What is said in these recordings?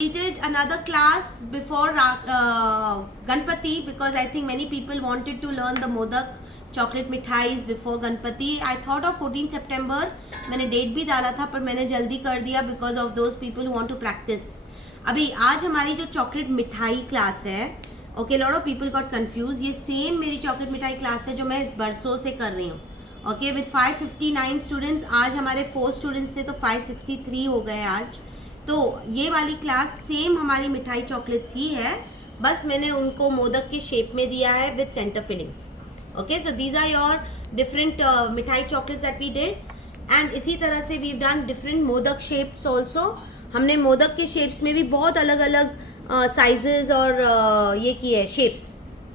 We did another class before Ganpati because I think many people wanted to learn the Modak chocolate mithais before Ganpati. I thought of 14 September. मैंने date भी डाला था पर मैंने जल्दी कर दिया because of those people who want to practice. अभी आज हमारी जो चॉकलेट मिठाई क्लास है, okay, lot of people got confuse. ये सेम मेरी चॉकलेट मिठाई क्लास है जो मैं बरसों से कर रही हूँ. Okay, with 559 students. आज हमारे 4 स्टूडेंट्स थे तो 563 हो गए आज. तो ये वाली क्लास सेम हमारी मिठाई चॉकलेट्स ही है, बस मैंने उनको मोदक के शेप में दिया है with centre fillings. Okay, so these are your different mithai chocolates that we did. And इसी तरह से we done different modak shapes also. हमने मोदक के शेप्स में भी बहुत अलग अलग साइजेस और ये किए शेप्स.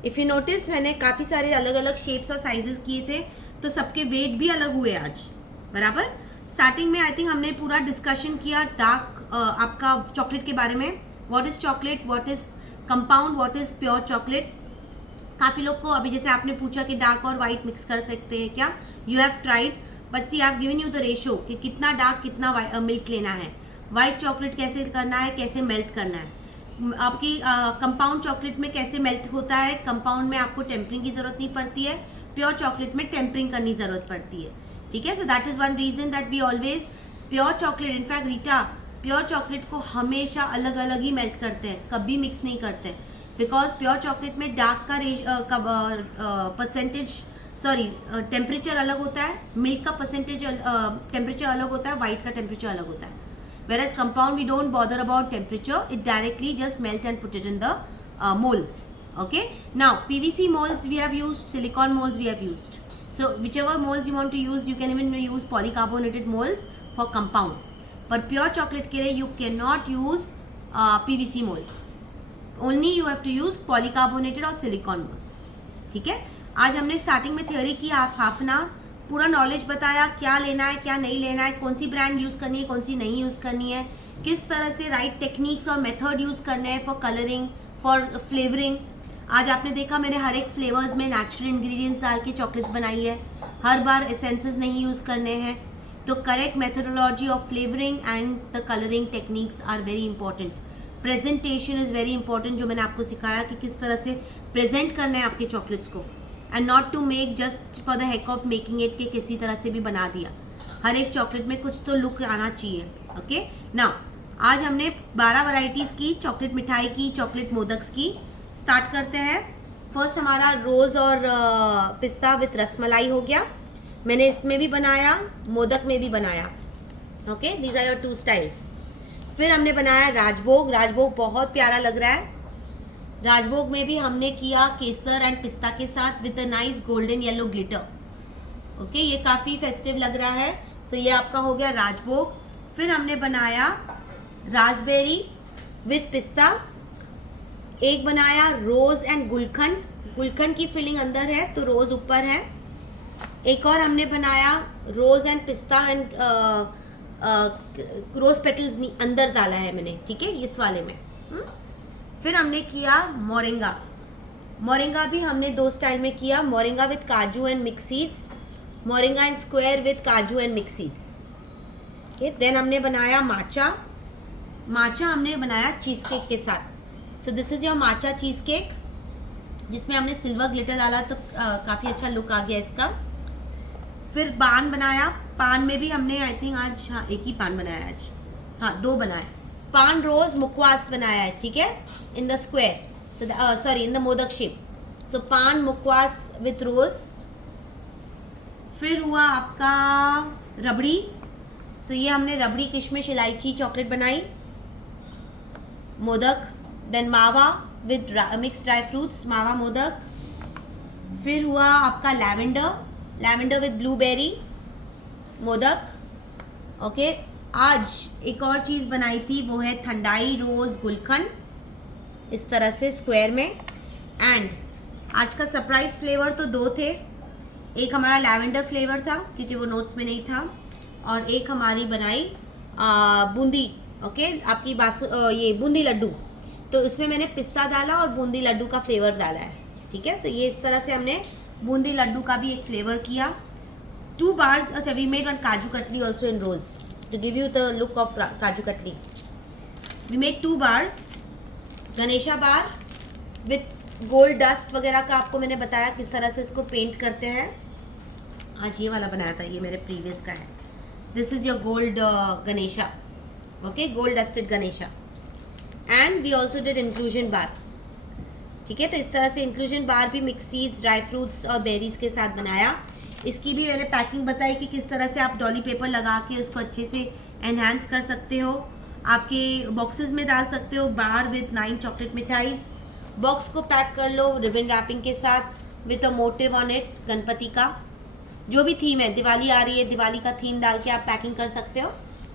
इफ़ यू नोटिस मैंने काफ़ी सारे अलग अलग शेप्स और साइजेस किए थे, तो सबके वेट भी अलग हुए आज. बराबर. स्टार्टिंग में आई थिंक हमने पूरा डिस्कशन किया डार्क आपका चॉकलेट के बारे में. What is chocolate, what is compound, what is pure chocolate. काफ़ी लोग को अभी जैसे आपने पूछा कि डार्क और वाइट मिक्स कर सकते हैं क्या. You have tried but see I have given you the ratio कि कितना डार्क कितना मिल्क लेना है. वाइट चॉकलेट कैसे करना है, कैसे मेल्ट करना है. आपकी कंपाउंड चॉकलेट में कैसे मेल्ट होता है. कंपाउंड में आपको टेम्परिंग की ज़रूरत नहीं पड़ती है, प्योर चॉकलेट में टेम्परिंग करनी ज़रूरत पड़ती है. ठीक है, so that is one reason that we always pure chocolate, in fact रीटा, प्योर चॉकलेट को हमेशा अलग अलग ही मेल्ट करते हैं, कभी मिक्स नहीं करते हैं. बिकॉज प्योर चॉकलेट में डार्क का परसेंटेज टेम्परेचर अलग होता है, मिल्क का परसेंटेज टेम्परेचर अलग होता है, वाइट का टेम्परेचर अलग होता है. whereas compound we don't bother about temperature, it directly just melt and put it in the molds. Okay, now PVC molds we have used, silicone molds we have used. So whichever molds you want to use, you can even use polycarbonated molds for compound. पर pure chocolate के लिए you can not use PVC molds. Only you have to use polycarbonated और silicone moulds. ठीक है, आज हमने starting में theory की हाफ एन आवर, पूरा नॉलेज बताया क्या लेना है क्या नहीं लेना है, कौन सी ब्रांड यूज़ करनी है कौन सी नहीं यूज़ करनी है, किस तरह से राइट टेक्निक्स और मेथड यूज़ करने हैं फॉर कलरिंग, फॉर फ्लेवरिंग. आज आपने देखा मैंने हर एक फ्लेवर्स में नेचुरल इंग्रेडिएंट्स डाल के चॉकलेट्स बनाई है. हर बार एसेंसेस नहीं यूज़ करने हैं. तो correct methodology of flavouring and the colouring techniques are very important. Presentation is very important, जो मैंने आपको सिखाया कि किस तरह से प्रेजेंट करना है आपके चॉकलेट्स को, and not to make just for the heck of making it कि किसी तरह से भी बना दिया. हर एक चॉकलेट में कुछ तो लुक आना चाहिए. ओके, नाउ आज हमने 12 वैरायटीज़ की चॉकलेट मिठाई की, चॉकलेट मोदक्स की. स्टार्ट करते हैं. फर्स्ट हमारा रोज़ और पिस्ता विथ रसमलाई हो गया. मैंने इसमें भी बनाया, मोदक में भी बनाया. Okay, these are your 2 styles. फिर हमने बनाया राजभोग. राजभोग बहुत प्यारा लग रहा है. राजभोग में भी हमने किया केसर एंड पिस्ता के साथ with a nice golden yellow glitter. Okay, ये काफ़ी फेस्टिव लग रहा है. सो ये आपका हो गया राजभोग. फिर हमने बनाया रासबेरी विद पिस्ता. एक बनाया रोज़ एंड गुलखंड. गुलखंड की फिलिंग अंदर है तो रोज़ ऊपर है. एक और हमने बनाया रोज़ एंड पिस्ता एंड रोज़ पेटल्स अंदर डाला है मैंने. ठीक है, इस वाले में. फिर हमने किया मोरिंगा. मोरिंगा भी हमने 2 स्टाइल में किया. मोरिंगा विद काजू and mix seeds, moringa and square with काजू एंड मिक्स सीड्स. देन हमने बनाया माचा. माचा हमने बनाया चीज़ केक के साथ. So this is your matcha cheese cake, जिसमें हमने सिल्वर ग्लिटर डाला तो काफ़ी अच्छा लुक आ गया इसका. फिर पान बनाया. पान में भी हमने आई थिंक आज एक ही पान बनाया आज. 2 बनाए. पान रोज़ मुखवास बनाया है. ठीक है, in the square, so in the modak shape. So paan mukhwas with रोज़. फिर हुआ आपका रबड़ी. सो ये हमने रबड़ी किशमिश इलायची चॉकलेट बनाई. मोदक. देन मावा विद मिक्स ड्राई फ्रूट्स, मावा मोदक. फिर हुआ आपका lavender. Lavender with blueberry modak. Okay, आज एक और चीज़ बनाई थी, वो है ठंडाई रोज़ गुलखंड, इस तरह से स्क्वायर में. एंड आज का सरप्राइज फ्लेवर तो 2 थे. एक हमारा लैवेंडर फ्लेवर था क्योंकि वो नोट्स में नहीं था, और एक हमारी बनाई बूंदी. ओके, आपकी ये बूंदी लड्डू. तो इसमें मैंने पिस्ता डाला और बूंदी लड्डू का फ्लेवर डाला है. ठीक है, सो ये इस तरह से हमने बूंदी लड्डू का भी एक फ्लेवर किया. 2 bars. अच्छा, we made one kaju katli also in rose to give you the look of kaju katli. We made 2 bars, Ganesha bar with gold dust वगैरह का। आपको मैंने बताया किस तरह से इसको पेंट करते हैं। आज ये वाला बनाया था, ये मेरे प्रीवियस का है। This is your gold Ganesha, okay, gold dusted Ganesha. And we also did inclusion bar, ठीक है। तो इस तरह से इंक्लूजन बार भी मिक्स सीड्स, ड्राई फ्रूट्स और बेरीज के साथ बनाया। इसकी भी मैंने पैकिंग बताई कि किस तरह से आप डॉली पेपर लगा के उसको अच्छे से एनहांस कर सकते हो। आपके बॉक्सेस में डाल सकते हो bar with 9 chocolate mithais. Box को पैक कर लो रिबन रैपिंग के साथ with a motive on it, Ganpati का जो भी थीम है। दिवाली आ रही है, दिवाली का थीम डाल के आप पैकिंग कर सकते हो,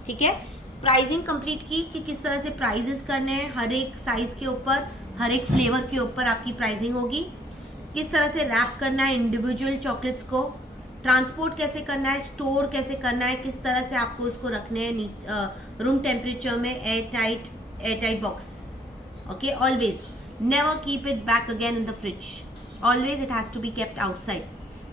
ठीक है। प्राइसिंग कंप्लीट की कि किस तरह से प्राइजेस करने हैं, हर एक साइज़ के ऊपर, हर एक फ्लेवर के ऊपर आपकी प्राइसिंग होगी। किस तरह से रैप करना है इंडिविजुअल चॉकलेट्स को, ट्रांसपोर्ट कैसे करना है, स्टोर कैसे करना है, किस तरह से आपको उसको रखने हैं रूम टेम्परेचर में, air tight box, okay. Always never keep it back again in the fridge, always it has to be kept outside.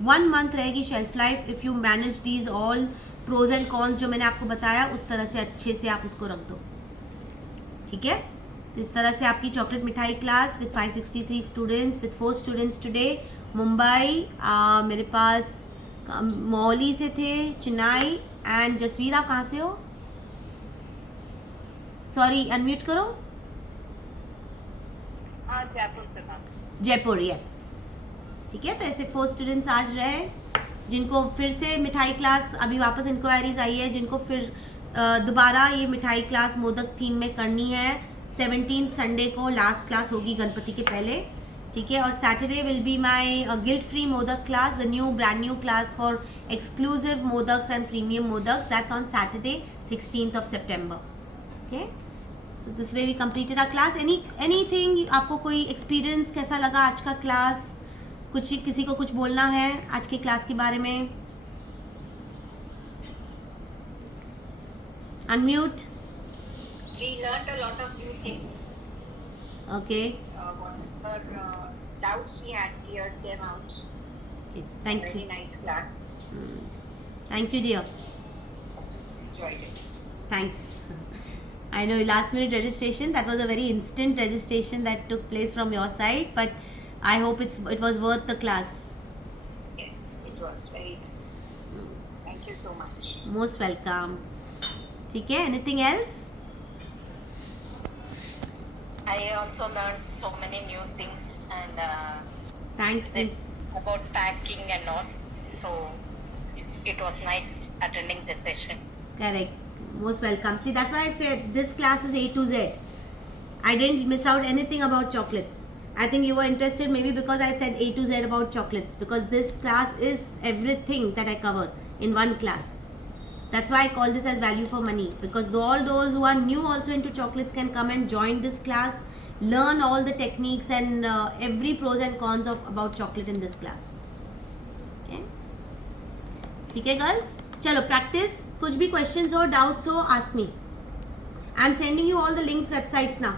1 month रहेगी shelf life if you manage these all pros and cons जो मैंने आपको बताया, उस तरह से अच्छे से आप उसको रख दो, ठीक है। तो इस तरह से आपकी चॉकलेट मिठाई class with 563 students, with 4 students today Mumbai. मेरे पास मौली से थे, चेन्नई एंड जसवीर। आप कहाँ से हो? सॉरी, अनम्यूट करो। जयपुर से मैम। जयपुर, यस, ठीक है। तो ऐसे 4 स्टूडेंट्स आज रहे जिनको फिर से मिठाई क्लास अभी वापस इंक्वायरीज आई है, जिनको फिर दोबारा ये मिठाई क्लास मोदक थीम में करनी है। 17 संडे को लास्ट क्लास होगी गणपति के पहले, ठीक है। और Saturday will be my guilt free modak class, the brand new class for exclusive modaks and premium modaks, that's on Saturday 16th of September, okay. So this way we completed our class. Anything, आपको कोई experience कैसा लगा आज का class? कुछ किसी को कुछ बोलना है आज की क्लास के बारे में? Unmute. We learned a lot of new things. Okay. Whatever doubts we had, cleared them out. Okay. Thank Very you. nice class. Thank you, dear. Enjoyed it. Thanks. I know last minute registration, that was a very instant registration that took place from your side, but I hope it was worth the class. Yes, it was very nice. Thank you so much. Most welcome. ठीक है, anything else? I also learned so many new things and Thanks, this please. about packing and all. So it was nice attending the session. Correct. Most welcome. See, that's why I said this class is A to Z. I didn't miss out anything about chocolates. I think you were interested maybe because I said A to Z about chocolates, because this class is everything that I cover in one class. That's why I call this as value for money, because all those who are new also into chocolates can come and join this class, learn all the techniques and every pros and cons about chocolate in this class. Okay? ठीक है girls? चलो practice. कुछ भी questions हो, doubts हो, ask me. I'm sending you all the links, websites now.